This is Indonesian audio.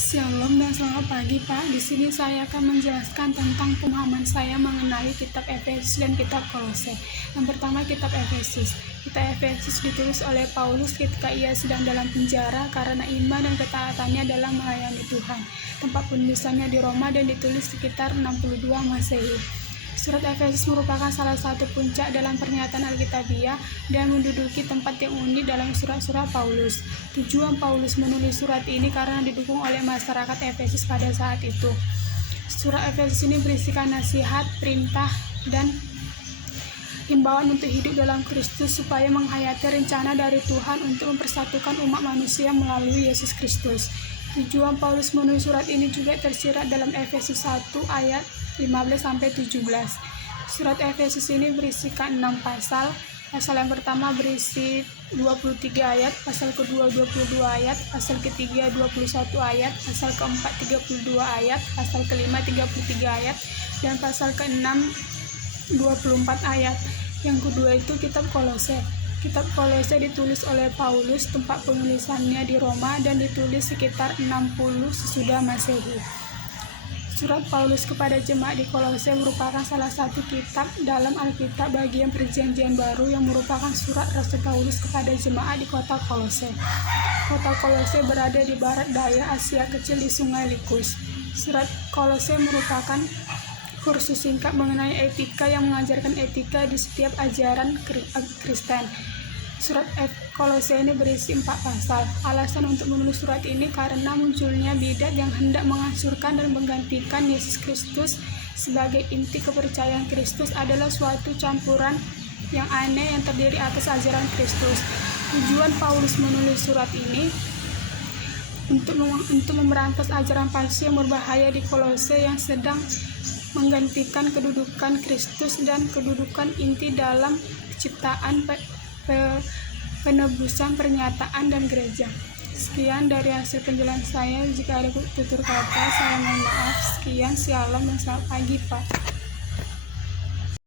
Shalom dan selamat pagi Pak. Di sini saya akan menjelaskan tentang pemahaman saya mengenai kitab Efesus dan kitab Kolose. Yang pertama, kitab Efesus. Kitab Efesus ditulis oleh Paulus ketika ia sedang dalam penjara karena iman dan ketaatannya dalam melayani Tuhan. Tempat penulisannya di Roma dan ditulis sekitar 62 Masehi. Surat Efesus merupakan salah satu puncak dalam pernyataan Alkitabiah dan menduduki tempat yang unik dalam surat-surat Paulus. Tujuan Paulus menulis surat ini karena didukung oleh masyarakat Efesus pada saat itu. Surat Efesus ini berisikan nasihat, perintah, dan himbauan untuk hidup dalam Kristus supaya menghayati rencana dari Tuhan untuk mempersatukan umat manusia melalui Yesus Kristus. Tujuan Paulus menulis surat ini juga tersirat dalam Efesus 1 ayat 15-17. Surat Efesus ini berisikan 6 pasal. Pasal yang pertama berisi 23 ayat, pasal kedua 22 ayat, pasal ketiga 21 ayat, pasal keempat 32 ayat, pasal kelima 33 ayat, dan pasal keenam 24 ayat. Yang kedua itu kitab Kolose. Kitab Kolose ditulis oleh Paulus, tempat penulisannya di Roma, dan ditulis sekitar 60 sesudah Masehi. Surat Paulus kepada jemaat di Kolose merupakan salah satu kitab dalam Alkitab bagian Perjanjian Baru yang merupakan surat Rasul Paulus kepada jemaat di kota Kolose. Kota Kolose berada di barat daya Asia Kecil di Sungai Likus. Surat Kolose merupakan kursus singkat mengenai etika yang mengajarkan etika di setiap ajaran Kristen. Surat Kolose ini berisi 4 pasal. Alasan untuk menulis surat ini karena munculnya bidat yang hendak menghancurkan dan menggantikan Yesus Kristus sebagai inti kepercayaan Kristus adalah suatu campuran yang aneh yang terdiri atas ajaran Kristus. Tujuan Paulus menulis surat ini untuk memberantas ajaran palsu yang berbahaya di Kolose yang sedang menggantikan kedudukan Kristus dan kedudukan inti dalam ciptaan, penebusan, pernyataan, dan gereja. Sekian dari hasil penjelasan saya. Jika ada tutur kata, saya mohon maaf. Sekian, shalom dan selamat pagi Pak.